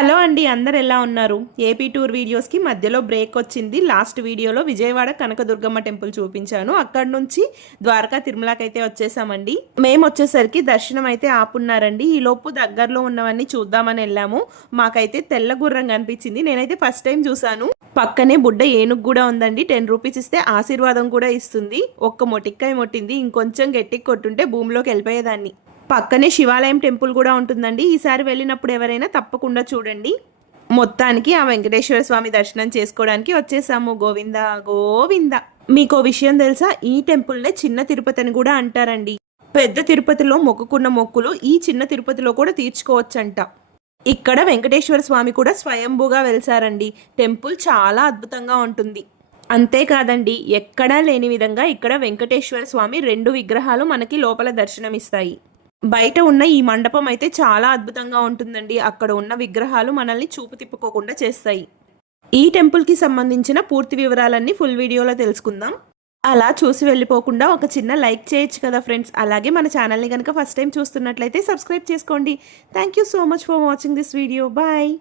Hello అండి, అందరు ఎలా ఉన్నారు? ఏపీ టూర్ వీడియోస్కి మధ్యలో బ్రేక్ వచ్చింది. లాస్ట్ వీడియోలో విజయవాడ కనకదుర్గమ్మ టెంపుల్ చూపించాను. అక్కడ నుంచి ద్వారకా తిరుమలకి అయితే వచ్చేసామండి. మేము వచ్చేసరికి దర్శనం అయితే ఆపున్నారండి. ఈ లోపు దగ్గరలో ఉన్నవన్నీ చూద్దామని వెళ్ళాము. మాకైతే తెల్ల గుర్రం కనిపించింది. నేనైతే ఫస్ట్ టైం చూసాను. పక్కనే బుడ్డ ఏనుగు కూడా ఉందండి. 10 రూపీస్ ఇస్తే ఆశీర్వాదం కూడా ఇస్తుంది. ఒక్క మొటిక్కాయ మొట్టింది. ఇంకొంచెం గట్టికి కొట్టుంటే భూమిలోకి వెళ్ళిపోయేదాన్ని. పక్కనే శివాలయం టెంపుల్ కూడా ఉంటుందండి. ఈసారి వెళ్ళినప్పుడు ఎవరైనా తప్పకుండా చూడండి. మొత్తానికి ఆ వెంకటేశ్వర స్వామి దర్శనం చేసుకోవడానికి వచ్చేసాము. గోవింద గోవింద. మీకో విషయం తెలుసా? ఈ టెంపుల్నే చిన్న తిరుపతి అని కూడా అంటారండి. పెద్ద తిరుపతిలో మొక్కుకున్న మొక్కులు ఈ చిన్న తిరుపతిలో కూడా తీర్చుకోవచ్చంట. ఇక్కడ వెంకటేశ్వర స్వామి కూడా స్వయంభూగా వెలిసారండి. టెంపుల్ చాలా అద్భుతంగా ఉంటుంది. అంతేకాదండి, ఎక్కడా లేని విధంగా ఇక్కడ వెంకటేశ్వర స్వామి 2 విగ్రహాలు మనకి లోపల దర్శనమిస్తాయి. బయట ఉన్న ఈ మండపం అయితే చాలా అద్భుతంగా ఉంటుందండి. అక్కడ ఉన్న విగ్రహాలు మనల్ని చూపు తిప్పుకోకుండా చేస్తాయి. ఈ టెంపుల్కి సంబంధించిన పూర్తి వివరాలన్నీ ఫుల్ వీడియోలో తెలుసుకుందాం. అలా చూసి వెళ్ళిపోకుండా ఒక చిన్న లైక్ చేయొచ్చు కదా ఫ్రెండ్స్. అలాగే మన ఛానల్ని కనుక ఫస్ట్ టైం చూస్తున్నట్లయితే సబ్స్క్రైబ్ చేసుకోండి. Thank you so much for watching this video. Bye.